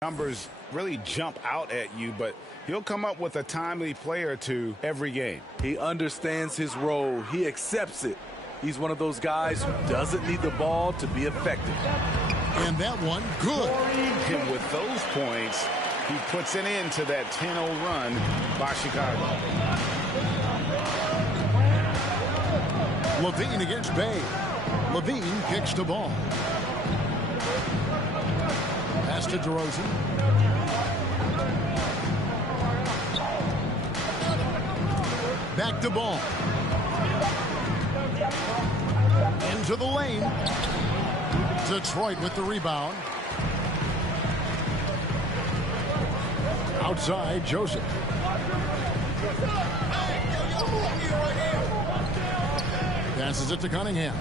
Numbers really jump out at you, but he'll come up with a timely play or two every game. He understands his role. He accepts it. He's one of those guys who doesn't need the ball to be effective. And that one, good. And with those points, he puts an end to that 10-0 run by Chicago. LaVine against Bay. LaVine kicks the ball. Pass to DeRozan. Back to ball. Into the lane. Detroit with the rebound. Outside, Joseph. Passes it to Cunningham.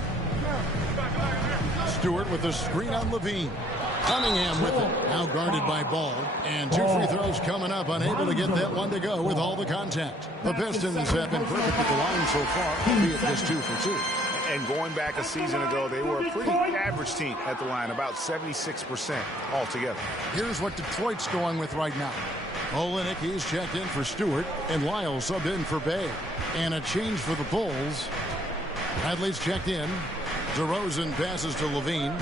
Stewart with the screen on LaVine. Cunningham with it. Now guarded by Ball. And 2 free throws coming up. Unable to get that one to go with all the contact. The Pistons have been perfect at the line so far, albeit just 2 for 2. And going back a season ago, they were a pretty average team at the line, about 76% altogether. Here's what Detroit's going with right now. Olynyk, he's checked in for Stewart, and Lyle subbed in for Bay. And a change for the Bulls. Bradley's checked in. DeRozan passes to LaVine.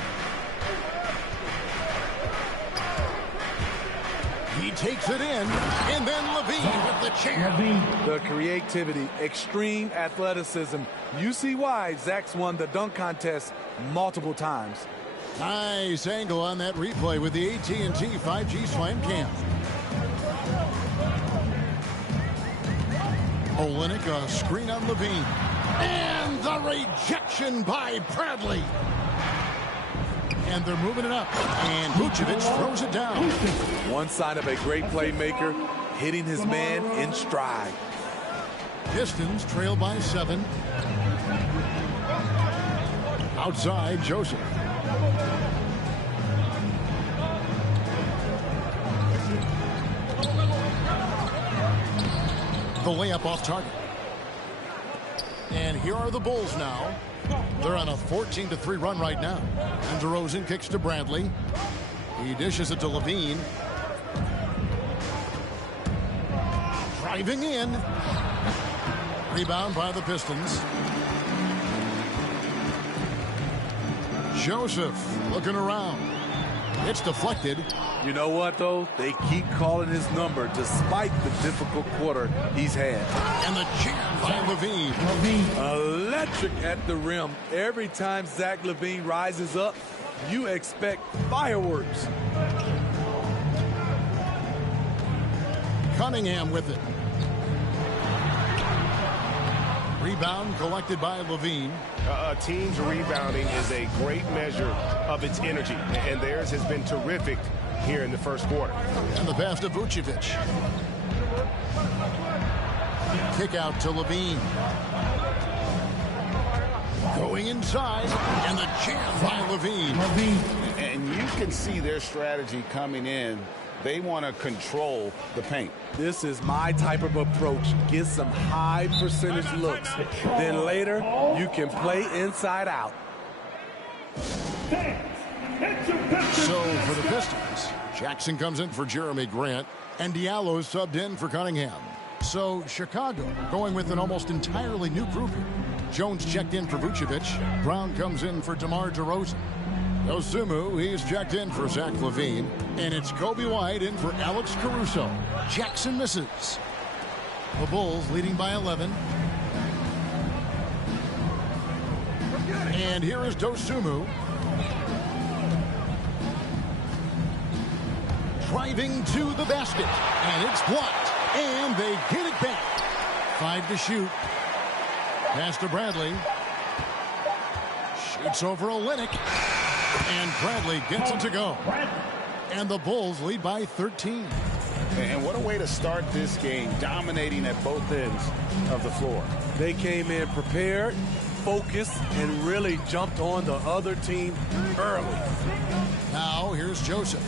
He takes it in, and then LaVine with the champ. The creativity, extreme athleticism. You see why Zach's won the dunk contest multiple times. Nice angle on that replay with the AT&T 5G Slam Cam. Olynyk, a screen on LaVine. And the rejection by Bradley. And they're moving it up. And Vucevic throws it down. One sign of a great playmaker, hitting his man in stride. Pistons trail by 7. Outside, Joseph. The layup off target. And here are the Bulls now. They're on a 14-3 run right now. And DeRozan kicks to Bradley. He dishes it to LaVine. Driving in. Rebound by the Pistons. Joseph looking around. It's deflected. You know what, though? They keep calling his number despite the difficult quarter he's had. And the jam by LaVine. Electric at the rim. Every time Zach LaVine rises up, you expect fireworks. Cunningham with it. Rebound collected by LaVine. A team's rebounding is a great measure of its energy, and theirs has been terrific here in the first quarter. And the pass to Vucevic. Kick out to LaVine. Going inside, and the jam by LaVine. And you can see their strategy coming in. They want to control the paint. This is my type of approach. Get some high percentage looks. Then later, you can play inside out. So for the Pistons, Jackson comes in for Jeremy Grant, and Diallo subbed in for Cunningham. So Chicago going with an almost entirely new group here. Jones checked in for Vucevic. Brown comes in for DeMar DeRozan. Osumu, he's checked in for Zach LaVine. And it's Kobe White in for Alex Caruso. Jackson misses. The Bulls leading by 11. And here is Dosunmu. Driving to the basket. And it's blocked. And they get it back. 5 to shoot. Pass to Bradley. Shoots over Olynyk. And Bradley gets it to go. And the Bulls lead by 13. And what a way to start this game, dominating at both ends of the floor. They came in prepared, focused, and really jumped on the other team early. Now here's Joseph.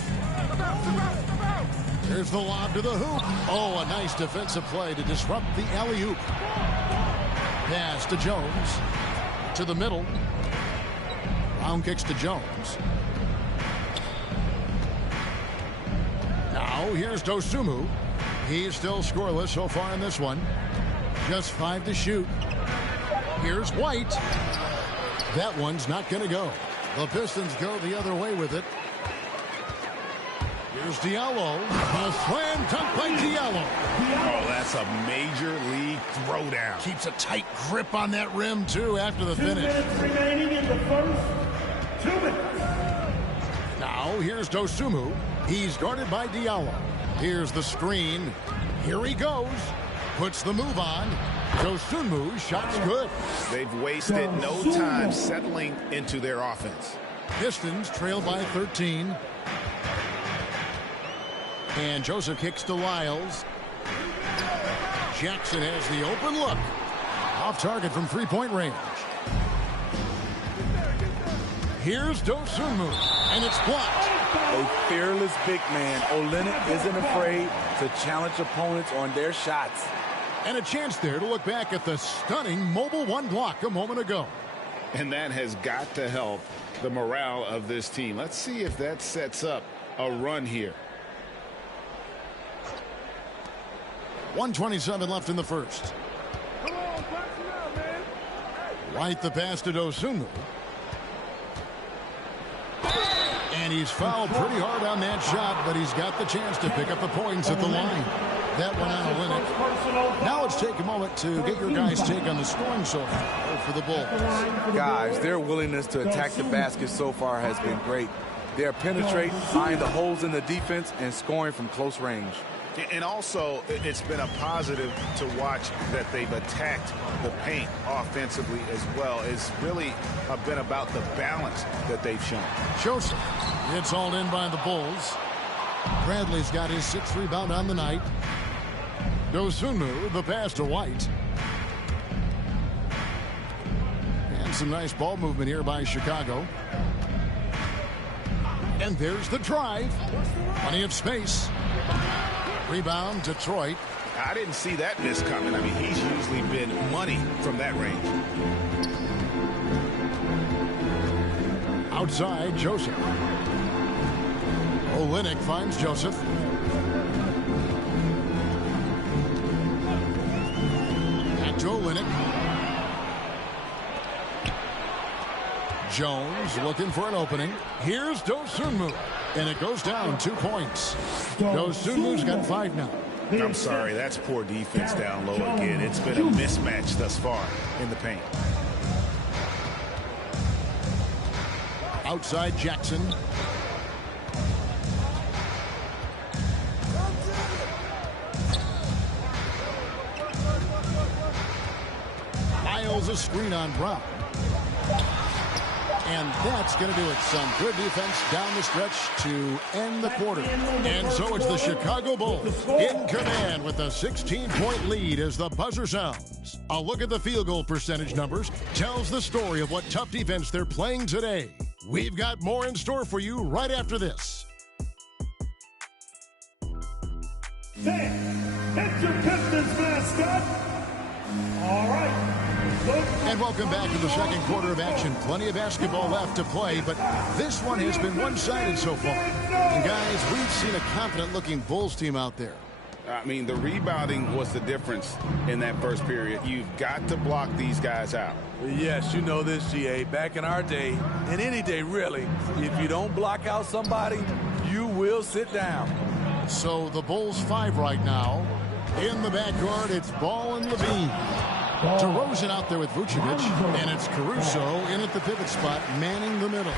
Here's the lob to the hoop. Oh, a nice defensive play to disrupt the alley-oop. Pass to Jones. To the middle. Brown kicks to Jones. So here's Dosunmu. He's still scoreless so far in this one. Just 5 to shoot. Here's White. That one's not going to go. The Pistons go the other way with it. Here's Diallo. A slam dunk by Diallo. Oh, that's a major league throwdown. Keeps a tight grip on that rim, too, after the finish. 2 minutes remaining in the first. 2 minutes. Now, here's Dosunmu. He's guarded by Diallo. Here's the screen. Here he goes. Puts the move on. Dosunmu's shot's good. They've wasted no time settling into their offense. Pistons trail by 13. And Joseph kicks to Lyles. Jackson has the open look. Off target from three-point range. Here's Dosunmu, and it's blocked. A fearless big man. Olynyk isn't afraid to challenge opponents on their shots. And a chance there to look back at the stunning mobile one block a moment ago. And that has got to help the morale of this team. Let's see if that sets up a run here. 1:27 left in the first. Right the pass to Dosunmu. And he's fouled pretty hard on that shot, but he's got the chance to pick up the points at the line. That one on Olynyk. Now let's take a moment to get your guys' take on the scoring so far for the Bulls. Guys, their willingness to attack the basket so far has been great. They're penetrating, finding the holes in the defense, and scoring from close range. And also, it's been a positive to watch that they've attacked the paint offensively as well. It's really been about the balance that they've shown. Joseph gets hauled in by the Bulls. Bradley's got his 6th rebound on the night. Dosunmu, the pass to White. And some nice ball movement here by Chicago. And there's the drive. Plenty of space. Rebound, Detroit. I didn't see that miss coming. I mean, he's usually been money from that range. Outside, Joseph. Olynyk finds Joseph. Back to Olynyk. Jones looking for an opening. Here's Dosunmu. And it goes down 2 points. Dosunmu's got 5 now. I'm sorry, that's poor defense down low again. It's been a mismatch thus far in the paint. Outside Jackson. Lyles a screen on Brown. And that's going to do it. Some good defense down the stretch to end the quarter. And so it's the Chicago Bulls in command with a 16-point lead as the buzzer sounds. A look at the field goal percentage numbers tells the story of what tough defense they're playing today. We've got more in store for you right after this. It's your Pistons mascot. All right. And welcome back to the second quarter of action. Plenty of basketball left to play, but this one has been one-sided so far. And guys, we've seen a confident-looking Bulls team out there. I mean, the rebounding was the difference in that first period. You've got to block these guys out. Yes, you know this, GA. Back in our day, and any day really, if you don't block out somebody, you will sit down. So the Bulls 5 right now. In the backcourt, it's Ball and Levine. DeRozan out there with Vucevic, and it's Caruso in at the pivot spot, manning the middle.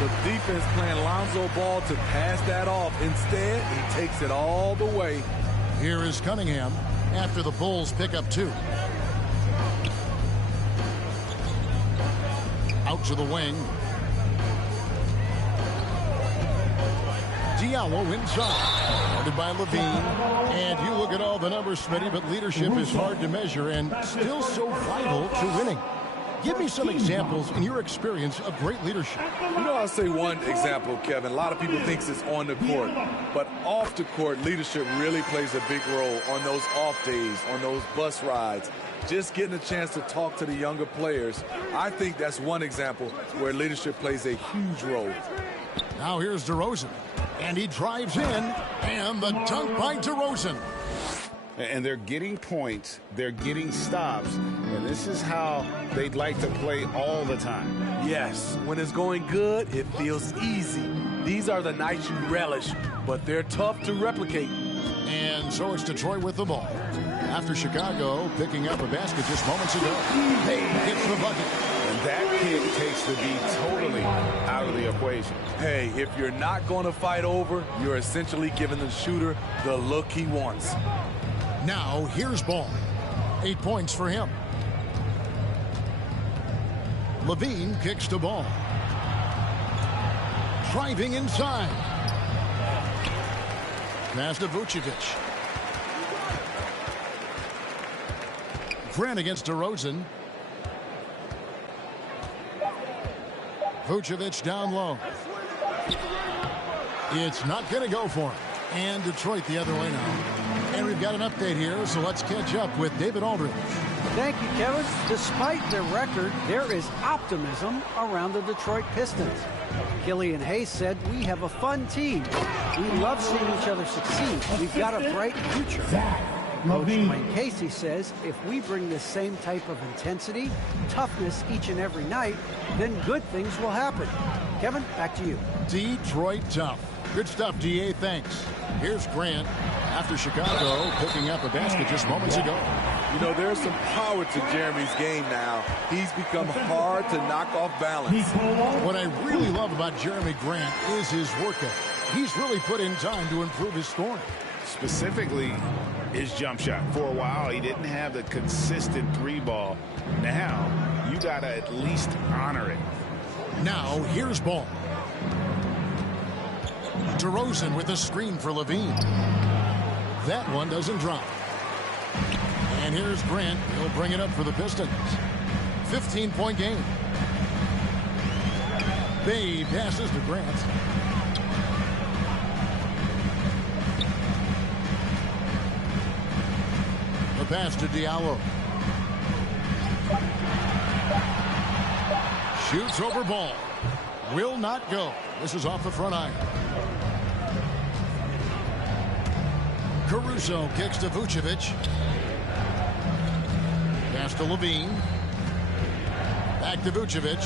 The defense playing Lonzo Ball to pass that off. Instead, he takes it all the way. Here is Cunningham after the Bulls pick up 2. Out to the wing. Diallo inside. Guarded by Levine. And you look at all the numbers, Smitty, but leadership is hard to measure and still so vital to winning. Give me some examples in your experience of great leadership. You know, I'll say one example, Kevin. A lot of people think it's on the court, but off the court, leadership really plays a big role on those off days, on those bus rides. Just getting a chance to talk to the younger players. I think that's one example where leadership plays a huge role. Now here's DeRozan. And he drives in, and the dunk by DeRozan. And they're getting points, they're getting stops, and this is how they'd like to play all the time. Yes, when it's going good, it feels easy. These are the nights you relish, but they're tough to replicate. And so it's Detroit with the ball. After Chicago picking up a basket just moments ago, they gets the bucket. And that kick takes the D totally out of the equation. Hey, if you're not going to fight over, you're essentially giving the shooter the look he wants. Now, here's Ball. 8 points for him. Levine kicks to Ball. Driving inside. Pass to Vucevic. Grant against DeRozan. Vucevic down low. It's not going to go for him. And Detroit the other way now. And we've got an update here, so let's catch up with David Aldridge. Thank you, Kevin. Despite their record, there is optimism around the Detroit Pistons. Killian Hayes said, "We have a fun team. We love seeing each other succeed. We've got a bright future." Coach Dwayne Casey says, "If we bring this same type of intensity, toughness each and every night, then good things will happen." Kevin, back to you. Detroit tough. Good stuff, DA. Thanks. Here's Grant after Chicago picking up a basket just moments ago. You know, there's some power to Jeremy's game now. He's become hard to knock off balance. What I really love about Jeremy Grant is his work ethic. He's really put in time to improve his scoring. Specifically, his jump shot. For a while, he didn't have the consistent three ball. Now, you got to at least honor it. Now, here's Ball. DeRozan with a screen for Levine. That one doesn't drop. And here's Grant. He'll bring it up for the Pistons. 15-point game. Bay passes to Grant. The pass to Diallo. Shoots over Ball. Will not go. This is off the front iron. Caruso kicks to Vucevic. Pass to Levine. Back to Vucevic.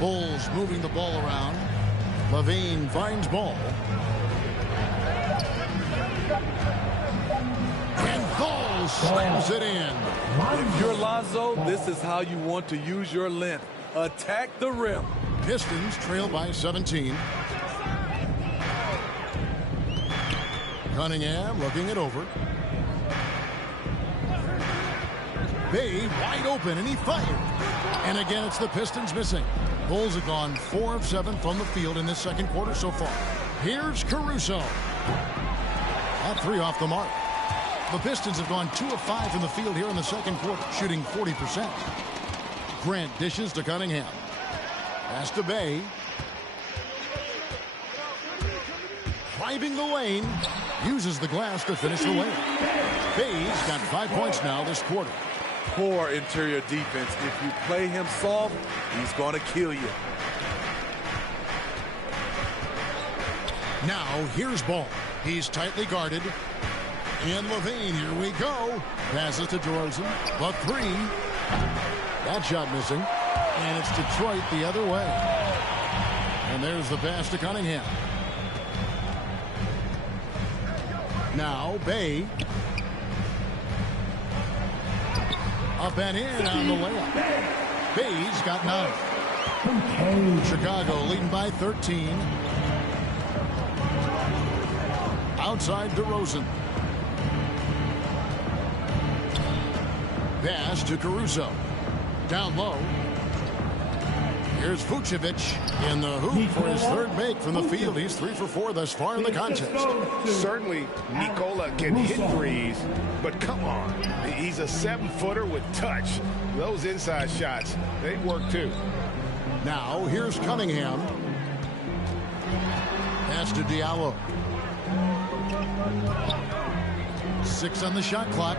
Bulls moving the ball around. Levine finds Ball. And Ball slams it in. If you're Lonzo, this is how you want to use your length. Attack the rim. Pistons trail by 17. Cunningham looking it over. Bay wide open, and he fired. And again, it's the Pistons missing. Bulls have gone 4 of 7 from the field in this second quarter so far. Here's Caruso. That 3 off the mark. The Pistons have gone 2 of 5 from the field here in the second quarter, shooting 40%. Grant dishes to Cunningham. Pass to Bay. Driving the lane. Uses the glass to finish the lane. Bay's got 5 points now this quarter. Poor interior defense. If you play him soft, he's going to kill you. Now, here's Ball. He's tightly guarded. And Levine, here we go. Passes to DeRozan. The 3. That shot missing. And it's Detroit the other way. And there's the pass to Cunningham. Now, Bay. Up and in on the layup. Bay's got 9. Chicago leading by 13. Outside DeRozan. Pass to Caruso. Down low. Here's Vucevic in the hoop for his 3rd make from the field. He's 3 for 4 thus far in the contest. Certainly, Nikola can hit threes, but come on. He's a 7-footer with touch. Those inside shots, they work too. Now, here's Cunningham. Pass to Diallo. 6 on the shot clock.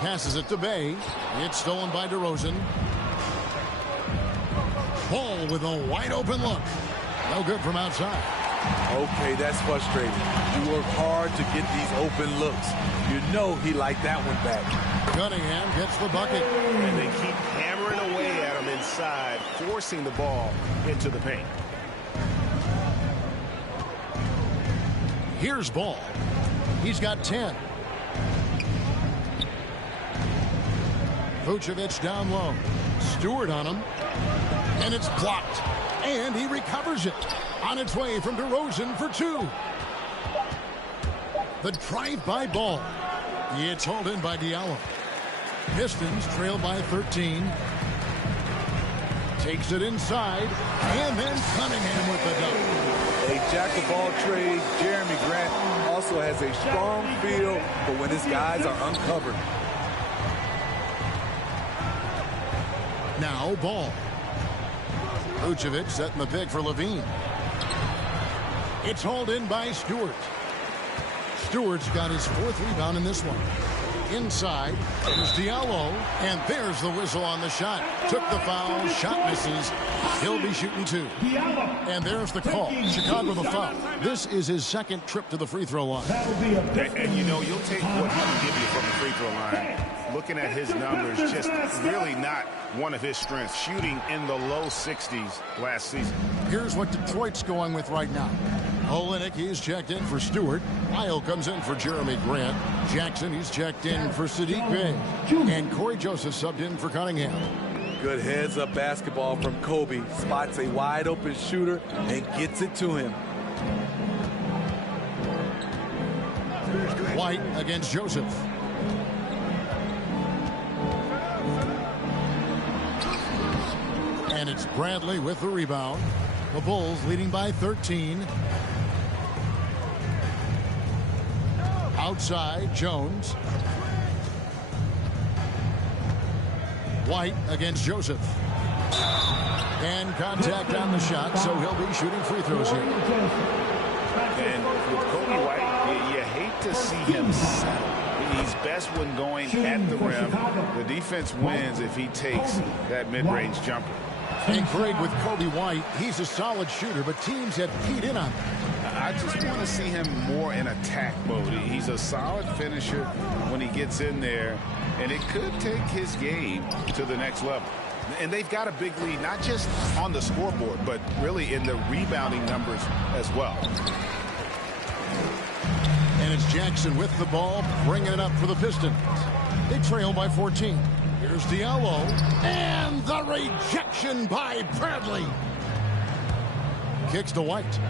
Passes it to Bay. It's stolen by DeRozan. Ball with a wide open look. No good from outside. Okay, that's frustrating. You work hard to get these open looks. You know he liked that one back. Cunningham gets the bucket. And they keep hammering away at him inside, forcing the ball into the paint. Here's Ball. He's got 10. Vucevic down low. Stewart on him. And it's blocked. And he recovers it. On its way from DeRozan for 2. The drive-by Ball. It's hauled in by Diallo. Pistons trail by 13. Takes it inside. And then Cunningham with the dunk. A jack-of-all trades, Jeremy Grant also has a strong feel for when his guys are uncovered. Now Ball. Vucevic setting the pick for Levine. It's hauled in by Stewart. Stewart's got his 4th rebound in this one. Inside, there's Diallo, and there's the whistle on the shot. Took the foul, shot misses. He'll be shooting 2. And there's the call. Chicago the foul. This is his 2nd trip to the free throw line. And you know, you'll take what he can give you from the free throw line. Looking at his numbers, just really not one of his strengths. Shooting in the low 60s last season. Here's what Detroit's going with right now. Olynyk, he's checked in for Stewart. Lyle comes in for Jeremy Grant. Jackson, he's checked in for Sadiq Bey. And Corey Joseph subbed in for Cunningham. Good heads-up basketball from Kobe. Spots a wide-open shooter and gets it to him. White against Joseph. And it's Bradley with the rebound. The Bulls leading by 13. Outside, Jones. White against Joseph. And contact on the shot, so he'll be shooting free throws here. And with Kobe White, you hate to see him settle. He's best when going at the rim. The defense wins if he takes that mid-range jumper. And Craig, with Kobe White, he's a solid shooter, but teams have keyed in on him. I just want to see him more in attack mode. He's a solid finisher when he gets in there, and it could take his game to the next level. And they've got a big lead, not just on the scoreboard, but really in the rebounding numbers as well. And it's Jackson with the ball, bringing it up for the Pistons. They trail by 14. Here's Diallo, and the rejection by Bradley. Kicks to White.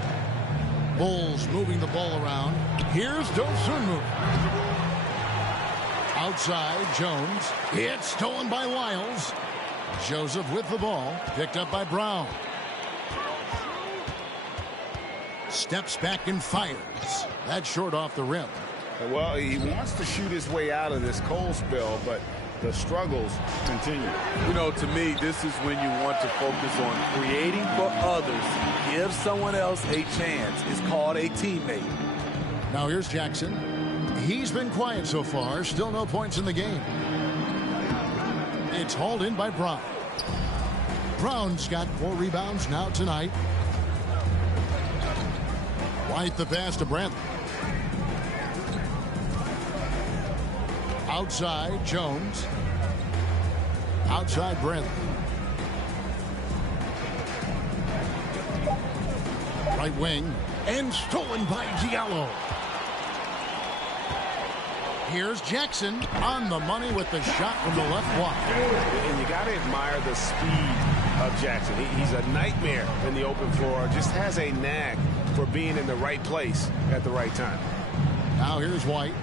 Bulls moving the ball around. Here's Dosunmu. Outside, Jones. It's stolen by Lyles. Joseph with the ball, picked up by Brown. Steps back and fires. That's short off the rim. Well, he wants to shoot his way out of this cold spell, but the struggles continue. You know, to me, this is when you want to focus on creating for others. Give someone else a chance. It's called a teammate. Now here's Jackson. He's been quiet so far. Still no points in the game. It's hauled in by Brown. Brown's got 4 rebounds now tonight. White the pass to Bradley. Outside, Jones. Outside, Bradley. Right wing. And stolen by Diallo. Here's Jackson on the money with the shot from the left block. And you got to admire the speed of Jackson. He's a nightmare in the open floor. Just has a knack for being in the right place at the right time. Now here's White.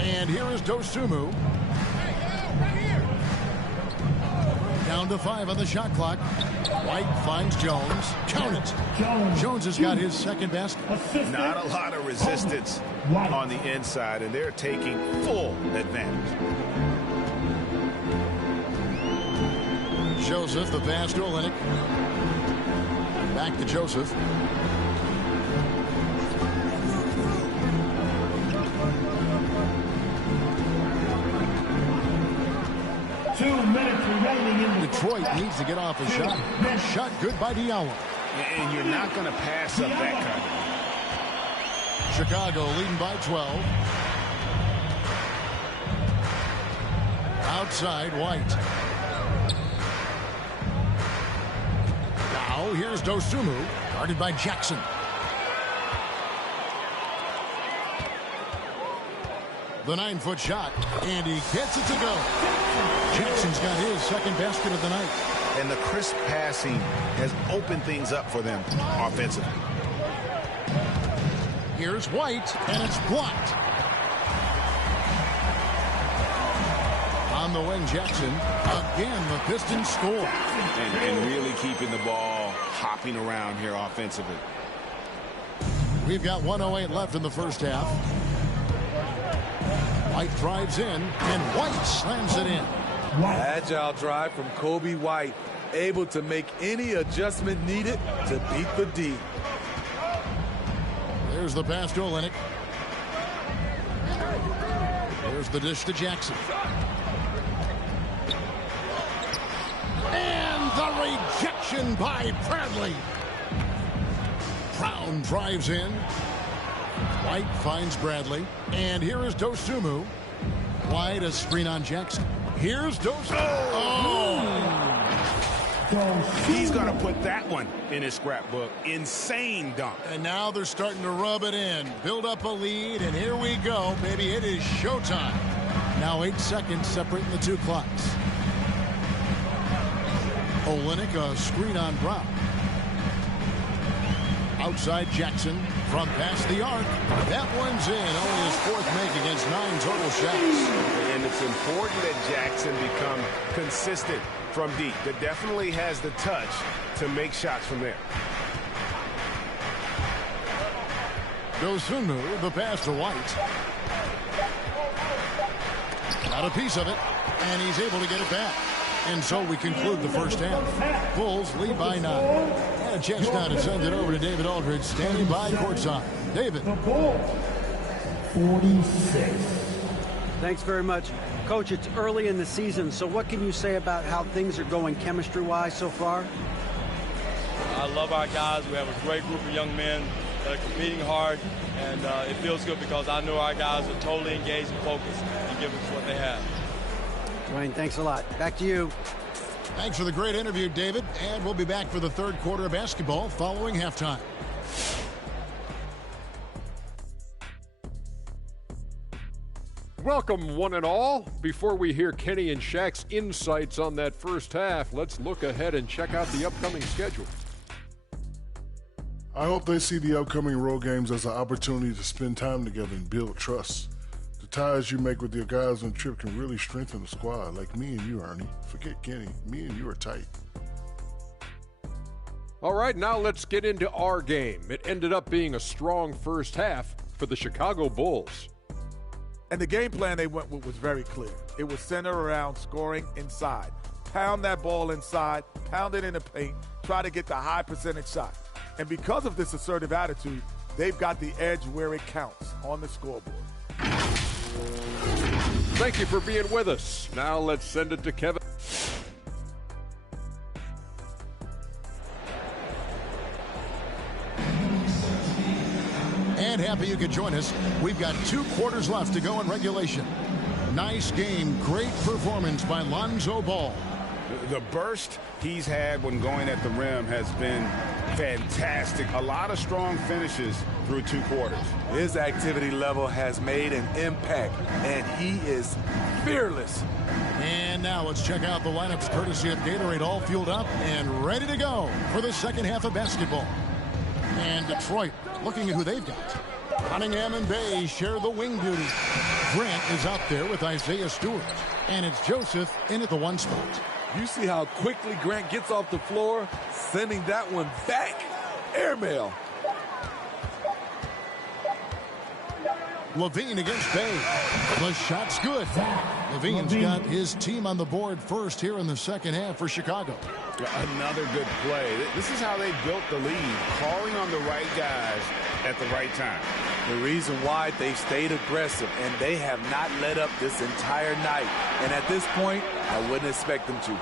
And here is Dosunmu. Down to 5 on the shot clock. White finds Jones. Count it. Jones has got his 2nd basket. Not a lot of resistance on the inside, and they're taking full advantage. Joseph, the pass to Olynyk. Back to Joseph. Two minutes Detroit needs to get off a shot. Shot good by Diallo. And you're not going to pass up that kind of. Chicago leading by 12. Outside, White. Now here's Dosunmu, guarded by Jackson. The 9-foot shot, and he gets it to go. Jackson's got his second basket of the night. And the crisp passing has opened things up for them offensively. Here's White, and it's blocked. On the wing, Jackson. Again, the Pistons score. And really keeping the ball hopping around here offensively. We've got 1:08 left in the first half. White drives in, and White slams it in. Agile drive from Kobe White, able to make any adjustment needed to beat the D. There's the pass to Olynyk. There's the dish to Jackson. And the rejection by Bradley. Brown drives in. White finds Bradley. And here is Dosunmu. White, a screen on Jackson. Here's Dosunmu. He's going to put that one in his scrapbook. Insane dunk. And now they're starting to rub it in. Build up a lead, and here we go, baby. It is showtime. Now 8 seconds separating the two clocks. Olynyk, a screen on Brown. Outside Jackson from past the arc. That one's in. Only his fourth make against 9 total shots. And it's important that Jackson become consistent from deep. That definitely has the touch to make shots from there. Dosunmu, the pass to White. Got a piece of it, and he's able to get it back. And so we conclude the first half. Bulls lead by 9. And a chance now to send it over to David Aldridge, standing by courtside. David. 46. Thanks very much. Coach, it's early in the season, so what can you say about how things are going chemistry-wise so far? I love our guys. We have a great group of young men that are competing hard, and it feels good because I know our guys are totally engaged and focused and give us what they have. Dwayne, thanks a lot. Back to you. Thanks for the great interview, David. And we'll be back for the third quarter of basketball following halftime. Welcome, one and all. Before we hear Kenny and Shaq's insights on that first half, let's look ahead and check out the upcoming schedule. I hope they see the upcoming road games as an opportunity to spend time together and build trust. The ties you make with your guys on the trip can really strengthen the squad, like me and you, Ernie. Forget Kenny. Me and you are tight. All right, now let's get into our game. It ended up being a strong first half for the Chicago Bulls. And the game plan they went with was very clear. It was centered around scoring inside. Pound that ball inside, pound it in the paint, try to get the high percentage shot. And because of this assertive attitude, they've got the edge where it counts on the scoreboard. Thank you for being with us. Now let's send it to Kevin. And happy you could join us. We've got 2 quarters left to go in regulation. Nice game. Great performance by Lonzo Ball. The burst he's had when going at the rim has been fantastic. A lot of strong finishes through 2 quarters. His activity level has made an impact, and he is fearless. And now let's check out the lineups courtesy of Gatorade, all fueled up and ready to go for the second half of basketball. And Detroit looking at who they've got. Cunningham and Bay share the wing duty. Grant is out there with Isaiah Stewart. And it's Joseph in at the 1 spot. You see how quickly Grant gets off the floor, sending that one back. Airmail. Levine against Bay. The shot's good. Levine's got his team on the board first here in the second half for Chicago. Another good play. This is how they built the lead, calling on the right guys at the right time. The reason why they stayed aggressive, and they have not let up this entire night. And at this point, I wouldn't expect them to.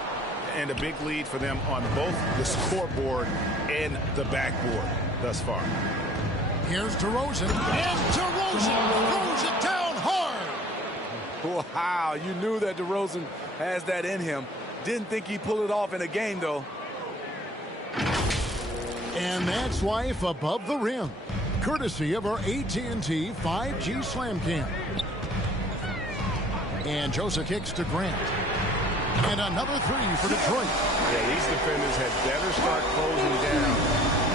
And a big lead for them on both the scoreboard and the backboard thus far. Here's DeRozan, and DeRozan throws it down hard. Wow, you knew that DeRozan has that in him. Didn't think he'd pull it off in a game, though. And that's life above the rim, courtesy of our AT&T 5G Slam Cam. And Joseph kicks to Grant. And another three for Detroit. Yeah, these defenders had better start closing down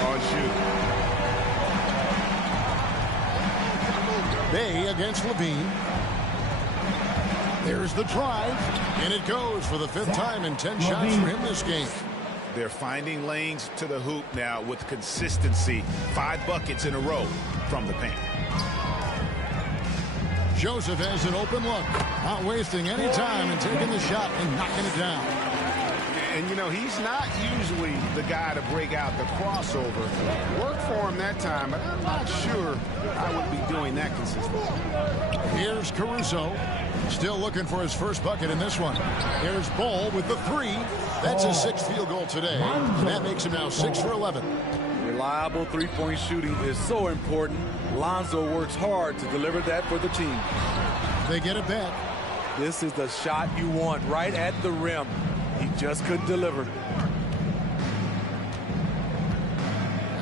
on shooting. Bay against Levine. There's the drive, and it goes for the fifth time in 10 shots for him this game. They're finding lanes to the hoop now with consistency. 5 buckets in a row from the paint. Joseph has an open look, not wasting any time and taking the shot and knocking it down. And, you know, he's not usually the guy to break out the crossover. Worked for him that time, but I'm not sure I would be doing that consistently. Here's Caruso, still looking for his first bucket in this one. Here's Ball with the three. That's his 6th field goal today. That makes him now 6 for 11. Reliable three-point shooting is so important. Lonzo works hard to deliver that for the team. They get it back. This is the shot you want right at the rim. He just couldn't deliver.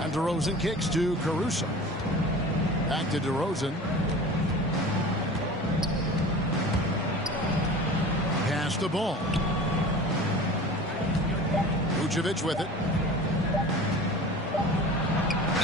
And DeRozan kicks to Caruso. Back to DeRozan. Pass the ball. Vucevic with it.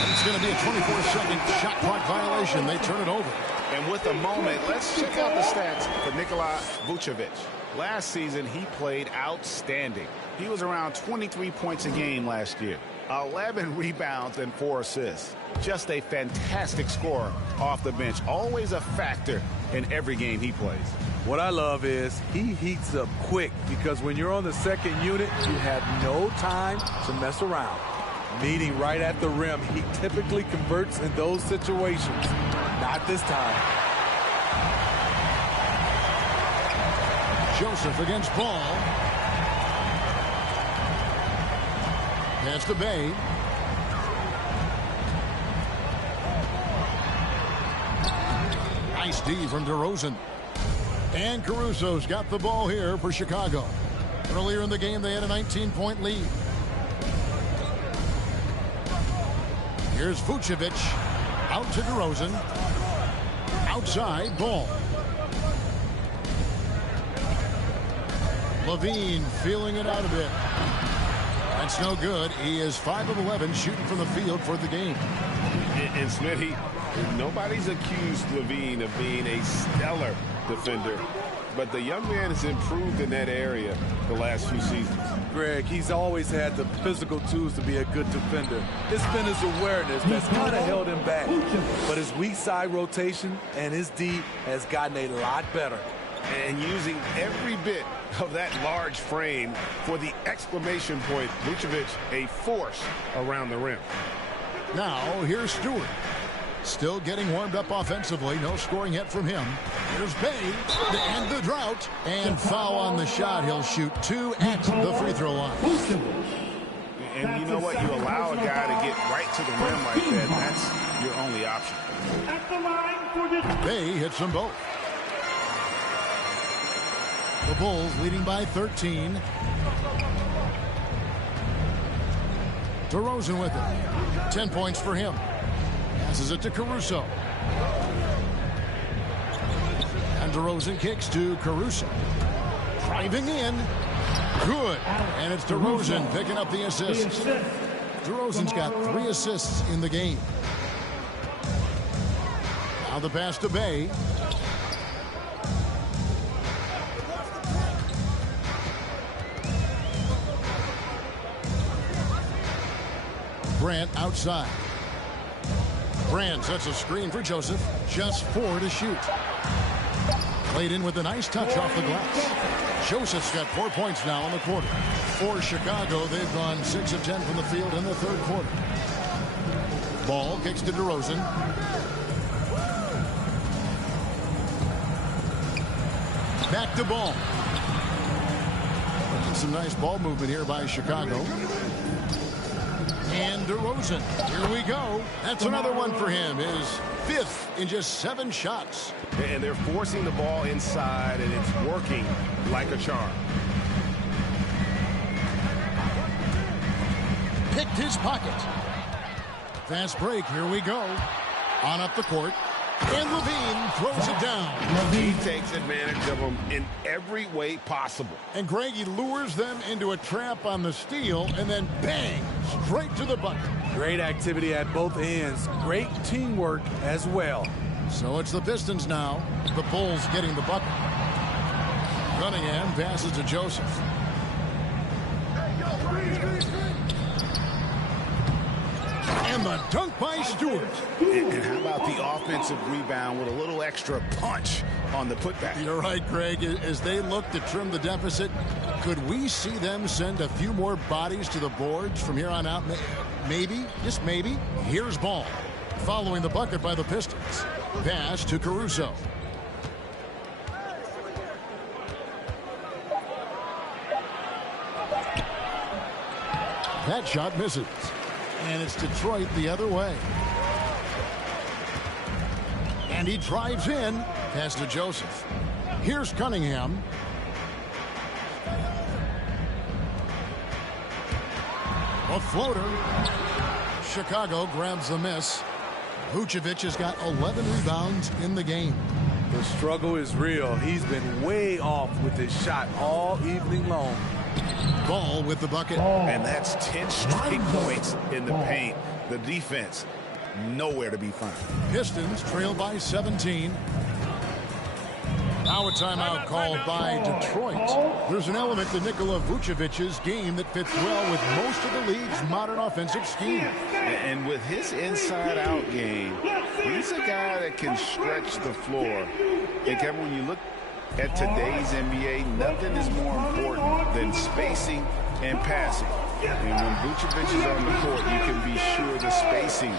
It's going to be a 24-second shot clock violation. They turn it over. And with a moment, let's check out the stats for Nikola Vucevic. Last season, he played outstanding. He was around 23 points a game last year, 11 rebounds and 4 assists. Just a fantastic scorer off the bench. Always a factor in every game he plays. What I love is he heats up quick because when you're on the second unit, you have no time to mess around. Meeting right at the rim, he typically converts in those situations. Not this time. Joseph against Ball. Pass to Bay. Nice D from DeRozan. And Caruso's got the ball here for Chicago. Earlier in the game, they had a 19-point lead. Here's Vucevic. Out to DeRozan. Outside, Ball. Levine feeling it out a bit. That's no good. He is 5 of 11 shooting from the field for the game. And Smitty, nobody's accused Levine of being a stellar defender, but the young man has improved in that area the last few seasons. Greg, he's always had the physical tools to be a good defender. It's been his awareness that's kind of held him back. But his weak side rotation and his D has gotten a lot better. And using every bit of that large frame for the exclamation point, Vucevic a force around the rim. Now, here's Stewart. Still getting warmed up offensively. No scoring yet from him. Here's Bay to end the drought. And foul on the shot. He'll shoot 2 at the free throw line. And you know what? You allow a guy to get right to the rim like that. That's your only option. At the line for this. Bay hits them both. The Bulls leading by 13. DeRozan with it. 10 points for him. Passes it to Caruso. And DeRozan kicks to Caruso. Driving in. Good. And it's DeRozan picking up the assist. DeRozan's got 3 assists in the game. Now the pass to Bay. Grant outside. Grant sets a screen for Joseph. Just 4 to shoot. Played in with a nice touch off the glass. Joseph's got 4 points now in the quarter. For Chicago, they've gone 6 of 10 from the field in the third quarter. Ball kicks to DeRozan. Back to Ball. Some nice ball movement here by Chicago. And DeRozan. Here we go. That's another one for him. His 5th in just 7 shots. And they're forcing the ball inside, and it's working like a charm. Picked his pocket. Fast break. Here we go. On up the court. And Levine throws it down. He takes advantage of them in every way possible. And Greg, he lures them into a trap on the steal, and then bang, straight to the bucket. Great activity at both ends. Great teamwork as well. So it's the Pistons now. The Bulls getting the bucket. Cunningham passes to Joseph. And the dunk by Stewart. And how about the offensive rebound with a little extra punch on the putback? You're right, Greg. As they look to trim the deficit, could we see them send a few more bodies to the boards from here on out? Maybe, just maybe. Here's Ball. Following the bucket by the Pistons. Pass to Caruso. That shot misses. And it's Detroit the other way. And he drives in. Pass to Joseph. Here's Cunningham. A floater. Chicago grabs the miss. Vucevic has got 11 rebounds in the game. The struggle is real. He's been way off with his shot all evening long. Ball with the bucket. And that's 10 straight points in the paint. The defense, nowhere to be found. Pistons trail by 17. Now a timeout called by Detroit. There's an element to Nikola Vucevic's game that fits well with most of the league's modern offensive scheme. And with his inside-out game, he's a guy that can stretch the floor. And Kevin, when you look at today's NBA, nothing is more important than spacing and passing. And when Vucevic is on the court, you can be sure the spacing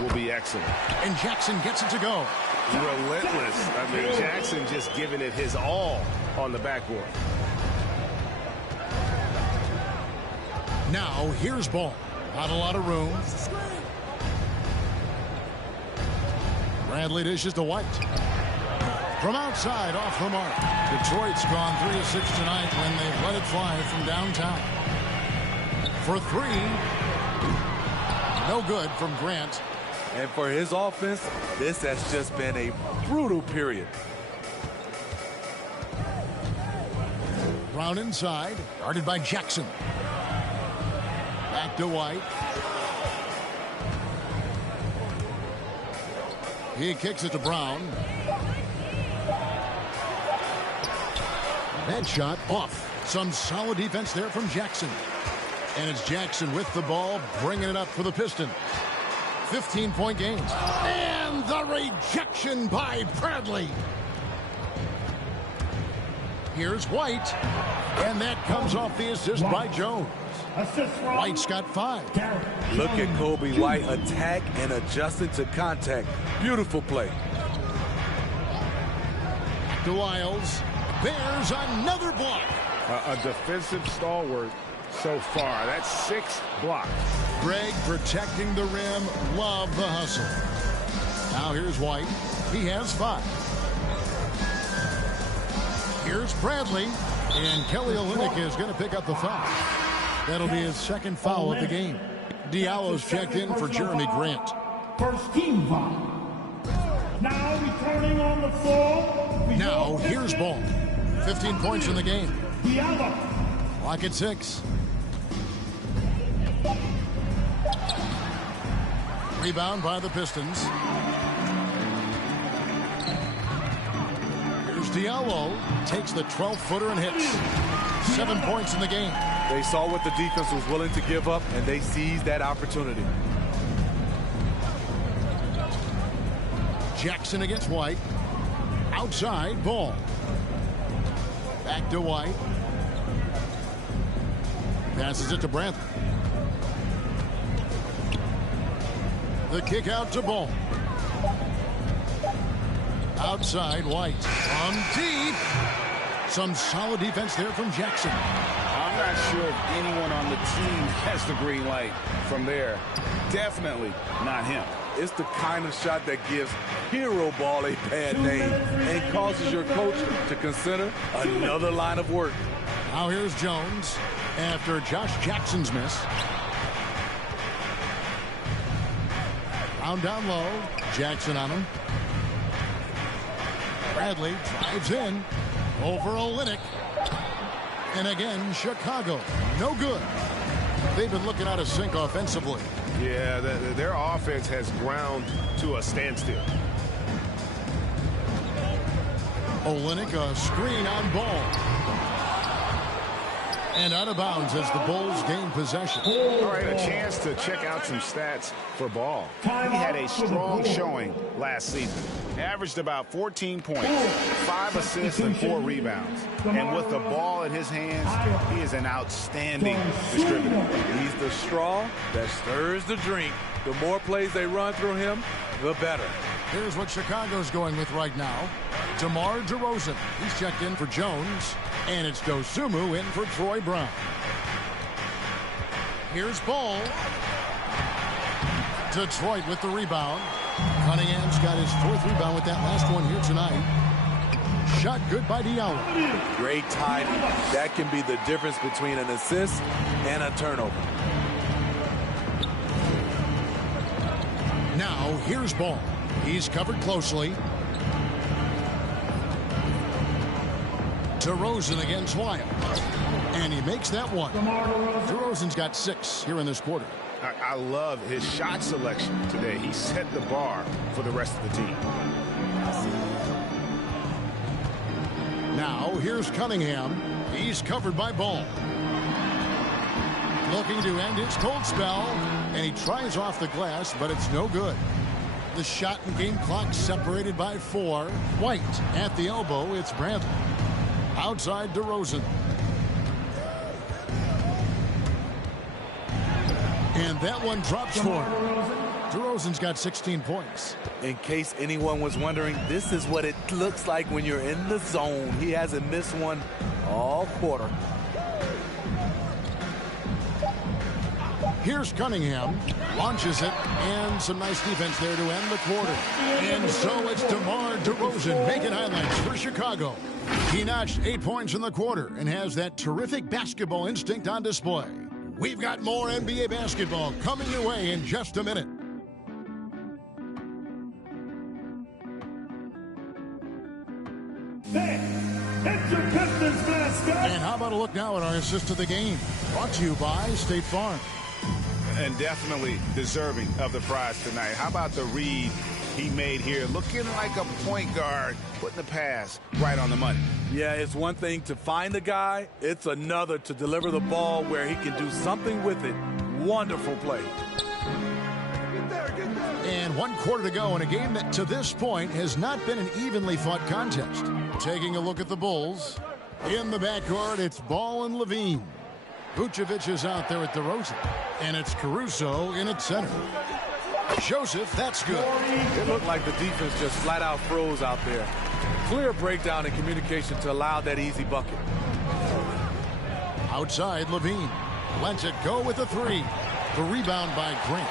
will be excellent. And Jackson gets it to go. Relentless. I mean, Jackson just giving it his all on the backboard. Now here's Ball. Not a lot of room. Bradley dishes to White. From outside, off the mark. Detroit's gone 3 of 6 tonight when they've let it fly from downtown. For 3. No good from Grant. And for his offense, this has just been a brutal period. Brown inside, guarded by Jackson. Back to White. He kicks it to Brown. That shot off. Some solid defense there from Jackson. And it's Jackson with the ball, bringing it up for the Pistons. 15-point games. And the rejection by Bradley. Here's White. And that comes off the assist by Jones. White's got 5. Look at Kobe White attack and adjusting to contact. Beautiful play. To Wiles. There's another block. A defensive stalwart so far. That's 6 blocks. Greg protecting the rim. Love the hustle. Now here's White. He has 5. Here's Bradley. And Kelly Olynyk is going to pick up the foul. That'll be his second foul of the game. Diallo's checked in for Jeremy Grant. First team foul. Now returning on the floor. Now here's Ball. 15 points in the game. Diallo. Clock at 6. Rebound by the Pistons. Here's Diallo. Takes the 12-footer and hits. 7 points in the game. They saw what the defense was willing to give up, and they seized that opportunity. Jackson against White. Outside, Ball. Back to White. Passes it to Brantley. The kick out to Ball. Outside, White. From deep. Some solid defense there from Jackson. I'm not sure if anyone on the team has the green light from there. Definitely not him. It's the kind of shot that gives hero ball a bad name and causes your coach to consider another line of work. Now here's Jones after Josh Jackson's miss. Round down low. Jackson on him. Bradley drives in over Olynyk. And again, Chicago. No good. They've been looking out of sync offensively. Yeah, their offense has ground to a standstill. Olynyk, a screen on Ball. And out of bounds as the Bulls gain possession. All right, a chance to check out some stats for Ball. He had a strong showing last season. Averaged about 14 points, 5 assists, and 4 rebounds. And with the ball in his hands, he is an outstanding distributor. He's the straw that stirs the drink. The more plays they run through him, the better. Here's what Chicago's going with right now. DeMar DeRozan. He's checked in for Jones. And it's Dosunmu in for Troy Brown. Here's Ball. Detroit with the rebound. Cunningham's got his 4th rebound with that last one here tonight. Shot good by Diallo. Great timing. That can be the difference between an assist and a turnover. Now here's Ball. He's covered closely. DeRozan against Wyatt. And he makes that one. DeRozan's got 6 here in this quarter. I love his shot selection today. He set the bar for the rest of the team. Now here's Cunningham. He's covered by Ball. Looking to end his cold spell. And he tries off the glass, but it's no good. The shot and game clock separated by 4. White at the elbow. It's Brantley. Outside DeRozan. And that one drops for him. DeRozan's got 16 points. In case anyone was wondering, this is what it looks like when you're in the zone. He hasn't missed one all quarter. Here's Cunningham. Launches it. And some nice defense there to end the quarter. And so it's DeMar DeRozan making highlights for Chicago. He notched 8 points in the quarter and has that terrific basketball instinct on display. We've got more NBA basketball coming your way in just a minute. It's your Pistons mascot. And how about a look now at our assist of the game? Brought to you by State Farm. And definitely deserving of the prize tonight. How about the read he made here? Looking like a point guard, putting the pass right on the money. Yeah, it's one thing to find a guy. It's another to deliver the ball where he can do something with it. Wonderful play. And 1 quarter to go in a game that to this point has not been an evenly fought contest. Taking a look at the Bulls. In the backcourt, it's Ball and Levine. Vucevic is out there at DeRozan. And it's Caruso in at center. Joseph, that's good. It looked like the defense just flat out froze out there. Clear breakdown in communication to allow that easy bucket. Outside, Levine. Lets it go with the 3. The rebound by Grant.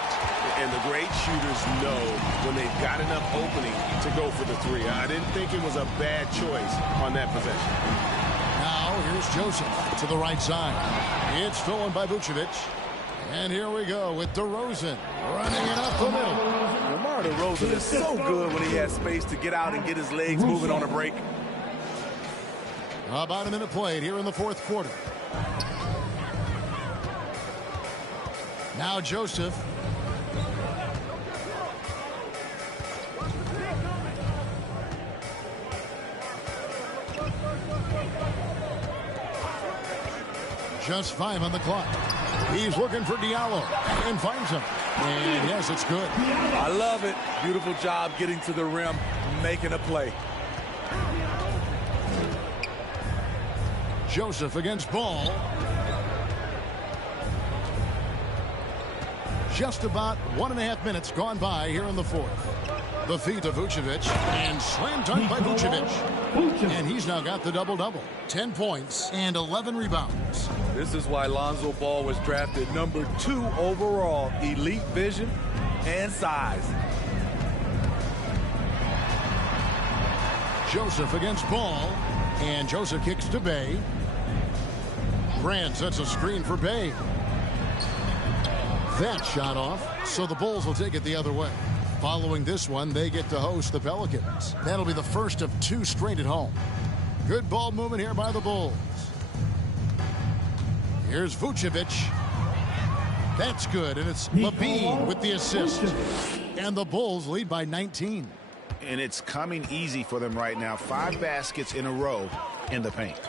And the great shooters know when they've got enough opening to go for the 3. I didn't think it was a bad choice on that possession. Now here's Joseph to the right side. It's stolen by Vucevic. And here we go with DeRozan running it up the middle. DeMar DeRozan is so good when he has space to get out and get his legs moving on a break. About a minute played here in the 4th quarter. Now Joseph. Just 5 on the clock. He's looking for Diallo and finds him. And yes, it's good. I love it. Beautiful job getting to the rim, making a play. Joseph against Ball. Just about 1.5 minutes gone by here in the fourth. The feet of Vucevic, and slam dunk by Vucevic. And he's now got the double-double. 10 points and 11 rebounds. This is why Lonzo Ball was drafted number 2 overall. Elite vision and size. Joseph against Ball. And Joseph kicks to Bay. Grant sets a screen for Bay. That shot off, so the Bulls will take it the other way. Following this one, they get to host the Pelicans. That'll be the first of 2 straight at home. Good ball movement here by the Bulls. Here's Vucevic. That's good, and it's Levine with the assist. And the Bulls lead by 19. And it's coming easy for them right now. 5 baskets in a row in the paint.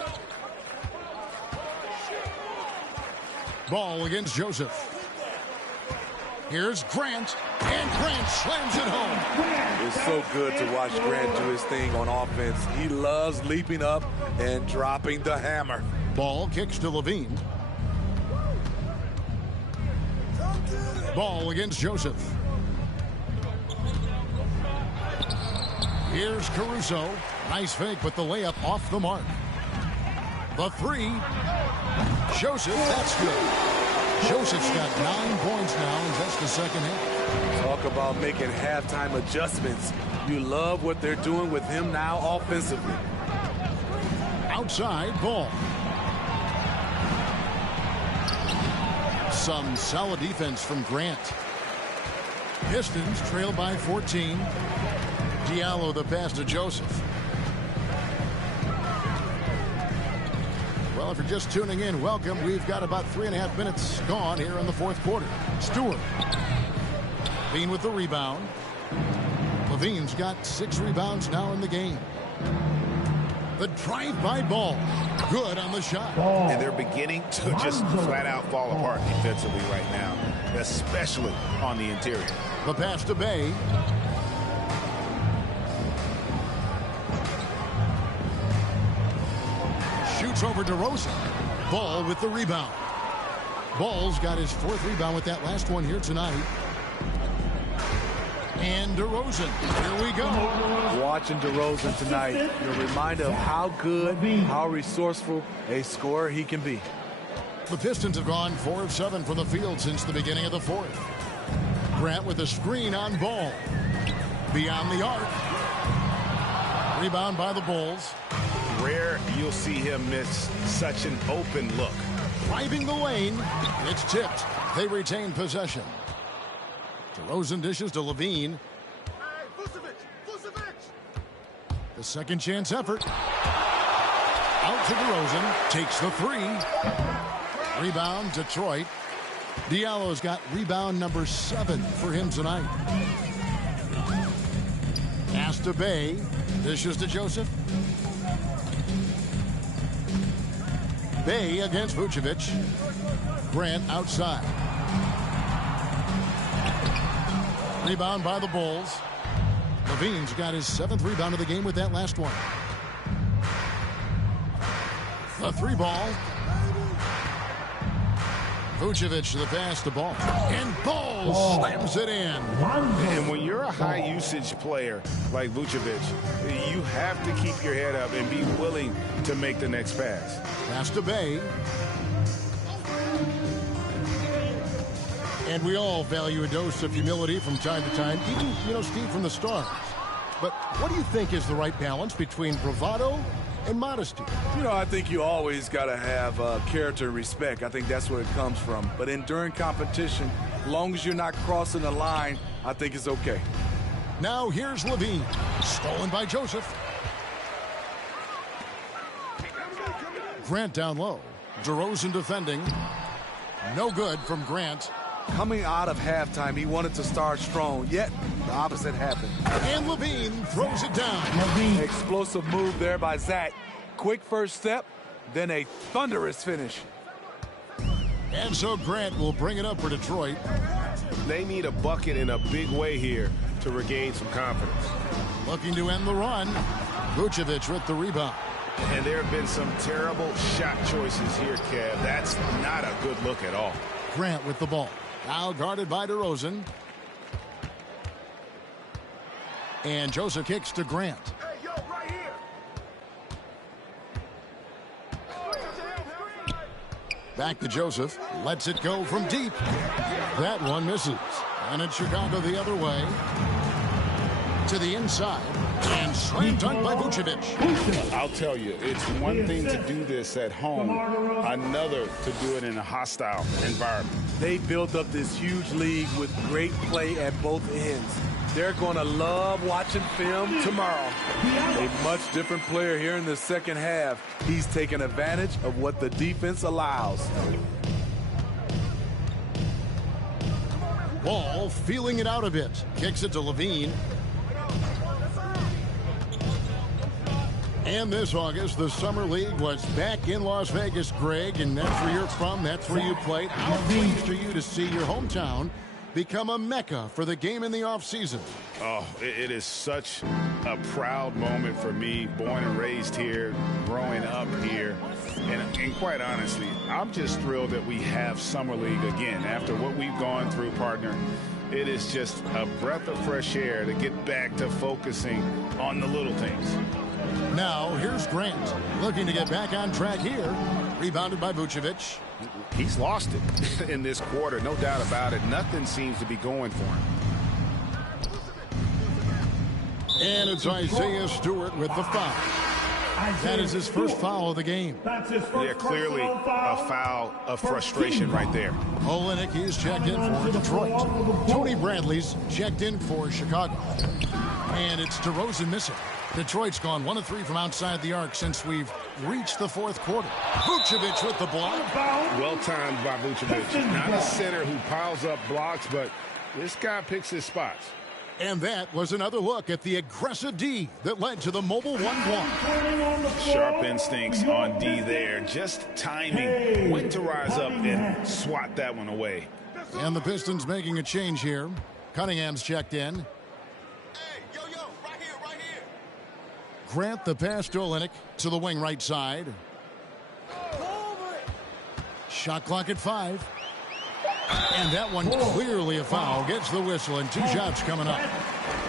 Ball against Joseph. Here's Grant, and Grant slams it home. It's so good to watch Grant do his thing on offense. He loves leaping up and dropping the hammer. Ball kicks to Levine. Ball against Joseph. Here's Caruso. Nice fake, but the layup off the mark. The 3. Joseph, that's good. Joseph's got 9 points now in just the second half. Talk about making halftime adjustments. You love what they're doing with him now offensively. Outside, Ball. Some solid defense from Grant. Pistons trail by 14. Diallo the pass to Joseph. Well, if you're just tuning in, welcome. We've got about 3.5 minutes gone here in the fourth quarter. Stewart. Levine with the rebound. Levine's got 6 rebounds now in the game. The drive-by Ball. Good on the shot. And they're beginning to just flat-out fall apart defensively right now, especially on the interior. The pass to Bay. Shoots over DeRozan. Ball with the rebound. Ball's got his 4th rebound with that last one here tonight. And DeRozan, here we go. Watching DeRozan tonight, you're reminded of how good, how resourceful a scorer he can be. The Pistons have gone 4 of 7 from the field since the beginning of the fourth. Grant with a screen on Ball. Beyond the arc. Rebound by the Bulls. Rare you'll see him miss such an open look. Driving the lane. It's tipped. They retain possession. DeRozan dishes to Levine. The second chance effort. Out to DeRozan. Takes the 3. Rebound, Detroit. Diallo's got rebound number 7 for him tonight. Pass to Bay. Dishes to Joseph. Bay against Vucevic. Grant outside. Rebound by the Bulls. Levine's got his 7th rebound of the game with that last one. The 3 ball. Vucevic the pass to Ball. And Ball slams it in. And when you're a high-usage player like Vucevic, you have to keep your head up and be willing to make the next pass. Pass to Bay. And we all value a dose of humility from time to time, even, Steve, from the stars. But what do you think is the right balance between bravado and modesty? I think you always got to have character and respect. I think that's where it comes from. But during competition, as long as you're not crossing the line, I think it's okay. Now here's Levine. Stolen by Joseph. Grant down low. DeRozan defending. No good from Grant. Coming out of halftime, he wanted to start strong, yet the opposite happened. And Levine throws it down. Explosive move there by Zach. Quick first step, then a thunderous finish. And so Grant will bring it up for Detroit. They need a bucket in a big way here to regain some confidence. Looking to end the run. Vucevic with the rebound. And there have been some terrible shot choices here, Kev. That's not a good look at all. Grant with the ball. Now guarded by DeRozan. And Joseph kicks to Grant. Hey, yo, right here. Back to Joseph. Lets it go from deep. That one misses. And it's Chicago the other way. To the inside. And slam dunk by Vucevic. I'll tell you, it's one thing to do this at home, another to do it in a hostile environment. They built up this huge league with great play at both ends. They're going to love watching film tomorrow. A much different player here in the second half. He's taking advantage of what the defense allows. Ball feeling it out a bit. Kicks it to Levine. And this August, the Summer League was back in Las Vegas, Greg, and that's where you're from, that's where you played. How pleased are you to see your hometown become a mecca for the game in the offseason? Oh, it is such a proud moment for me, born and raised here, growing up here. And quite honestly, I'm just thrilled that we have Summer League again. After what we've gone through, partner, it is just a breath of fresh air to get back to focusing on the little things. Now, here's Grant, looking to get back on track here. Rebounded by Vucevic. He's lost it in this quarter, no doubt about it. Nothing seems to be going for him. And it's Isaiah Stewart with the foul. That is his first foul of the game. Yeah, clearly a foul of frustration right there. Olynyk, he's checked in for Detroit. Tony Bradley's checked in for Chicago. And it's DeRozan missing. Detroit's gone 1 of 3 from outside the arc since we've reached the fourth quarter. Vucevic with the block. Well timed by Vucevic. Not a center who piles up blocks, but this guy picks his spots. And that was another look at the aggressive D that led to the mobile 1-1. Sharp instincts on D there. Just timing when to rise up and swat that one away. And the Pistons making a change here. Cunningham's checked in. Grant the pass to Olynyk to the wing right side. Shot clock at 5. And that one clearly a foul. Gets the whistle and 2 shots coming up.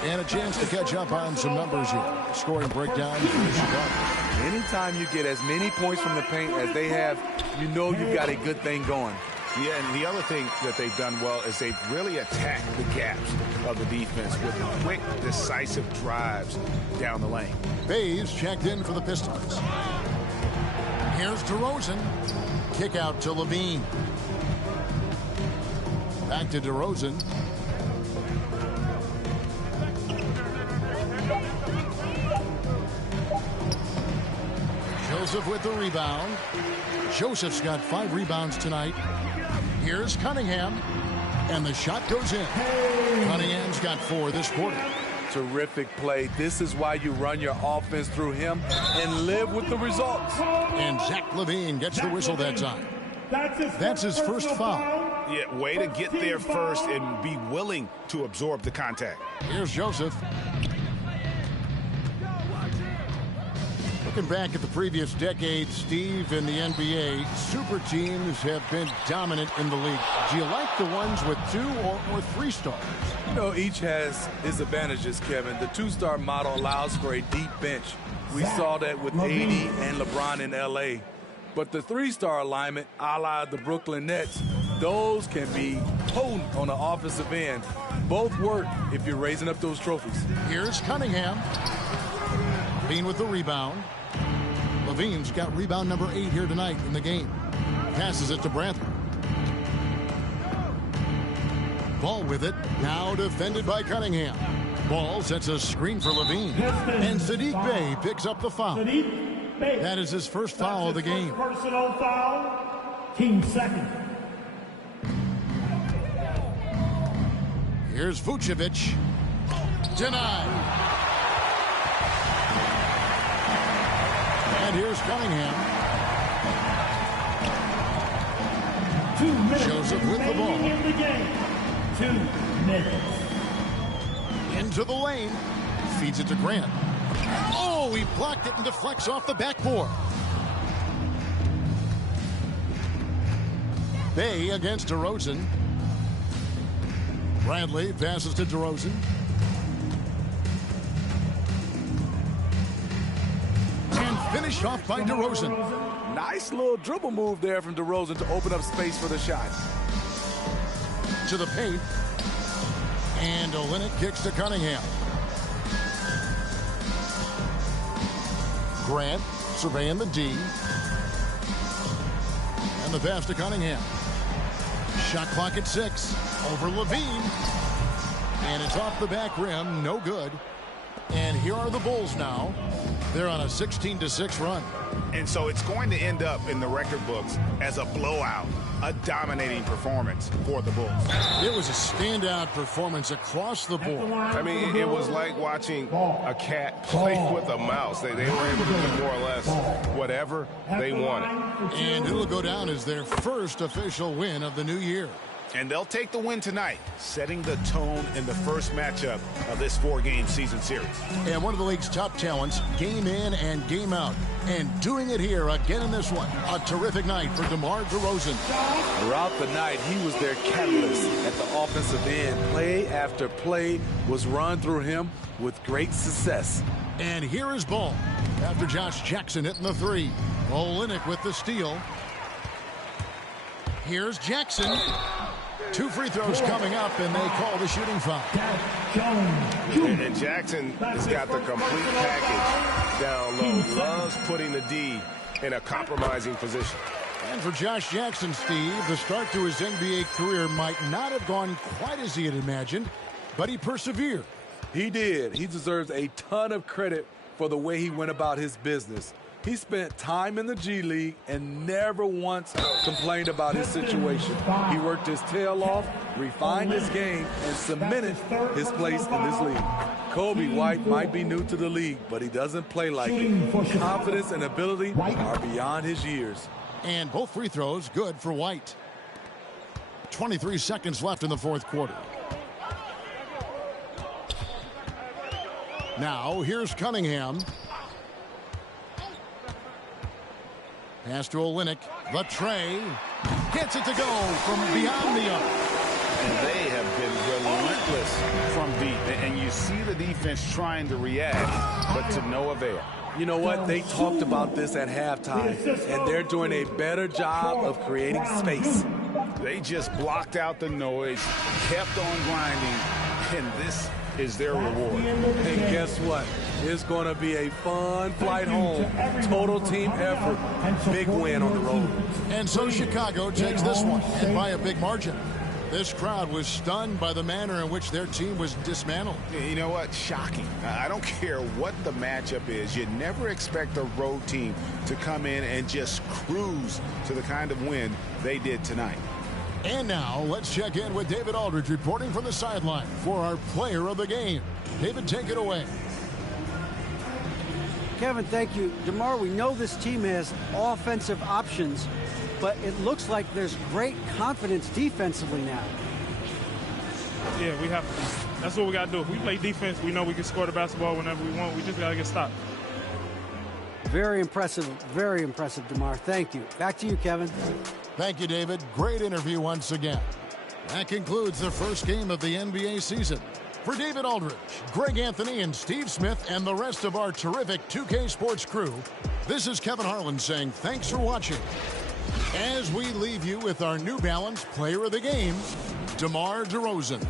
And a chance to catch up on some numbers here. Scoring breakdown for Chicago. Anytime you get as many points from the paint as they have, you know you've got a good thing going. Yeah, and the other thing that they've done well is they've really attacked the gaps of the defense with quick, decisive drives down the lane. Bays checked in for the Pistons. Here's DeRozan. Kick out to Levine. Back to DeRozan. Joseph with the rebound. Joseph's got 5 rebounds tonight. Here's Cunningham. And the shot goes in. Cunningham's got 4 this quarter. Terrific play. This is why you run your offense through him and live with the results. And Zach LaVine gets the whistle that time. That's his first foul. Yeah, way to get there first and be willing to absorb the contact. Here's Joseph. Looking back at the previous decade, Steve, in the NBA, super teams have been dominant in the league. Do you like the ones with 2 or 3 stars? You know, each has its advantages, Kevin. The 2-star model allows for a deep bench. We saw that with AD and LeBron in LA. But the 3-star alignment, a la the Brooklyn Nets, those can be potent on the offensive end. Both work if you're raising up those trophies. Here's Cunningham. Levine with the rebound. Levine's got rebound number 8 here tonight in the game. Passes it to Bradley. Ball with it. Now defended by Cunningham. Ball sets a screen for Levine. And Sadiq Bey picks up the foul. That is his first foul of the game. Personal foul. Team second. Here's Vucevic. Denied. And here's Cunningham. 2 minutes. Shows up with the ball. In the game. 2 minutes. Into the lane. Feeds it to Grant. Oh, he blocked it and deflects off the backboard. Bay against DeRozan. Bradley passes to DeRozan. And finished off by DeRozan. Nice little dribble move there from DeRozan to open up space for the shot. To the paint. And Olynyk kicks to Cunningham. Grant surveying the D. And the pass to Cunningham. Shot clock at 6. Over Levine. And it's off the back rim. No good. And here are the Bulls now. They're on a 16-6 run. And so it's going to end up in the record books as a blowout, a dominating performance for the Bulls. It was a standout performance across the board. I mean, it was like watching a cat play with a mouse. They were able to do more or less whatever they wanted. And it'll go down as their first official win of the new year. And they'll take the win tonight, setting the tone in the first matchup of this 4-game season series. And one of the league's top talents, game in and game out. And doing it here again in this one. A terrific night for DeMar DeRozan. Throughout the night, he was their catalyst at the offensive end. Play after play was run through him with great success. And here is Ball after Josh Jackson hitting the 3. Olynyk with the steal. Here's Jackson. 2 free throws coming up, and they call the shooting foul. And Jackson has got the complete package down low. Loves putting the D in a compromising position. And for Josh Jackson, Steve, the start to his NBA career might not have gone quite as he had imagined, but he persevered. He did. He deserves a ton of credit for the way he went about his business. He spent time in the G League and never once complained about his situation. He worked his tail off, refined his game, and cemented his place in this league. Kobe White might be new to the league, but he doesn't play like it. Confidence and ability are beyond his years. And both free throws good for White. 23 seconds left in the fourth quarter. Now, here's Cunningham. Pass to Olynyk. The tray. Gets it to go from beyond the arc. And they have been relentless from deep. And you see the defense trying to react, but to no avail. You know what? They talked about this at halftime, and they're doing a better job of creating space. They just blocked out the noise, kept on grinding, and this is their reward. And guess what? It's going to be a fun flight home. Total team effort. Big win on the road. And so Chicago takes this one, and by a big margin. This crowd was stunned by the manner in which their team was dismantled. You know what? Shocking. I don't care what the matchup is. You never expect a road team to come in and just cruise to the kind of win they did tonight. And now, let's check in with David Aldridge reporting from the sideline for our player of the game. David, take it away. Kevin, thank you. DeMar, we know this team has offensive options, but it looks like there's great confidence defensively now. Yeah, we have to. That's what we got to do. If we play defense, we know we can score the basketball whenever we want. We just got to get stopped. Very impressive, DeMar. Thank you. Back to you, Kevin. Thank you, David. Great interview once again. That concludes the first game of the NBA season. For David Aldridge, Greg Anthony, and Steve Smith, and the rest of our terrific 2K Sports crew, this is Kevin Harlan saying thanks for watching. As we leave you with our New Balance Player of the Game, DeMar DeRozan.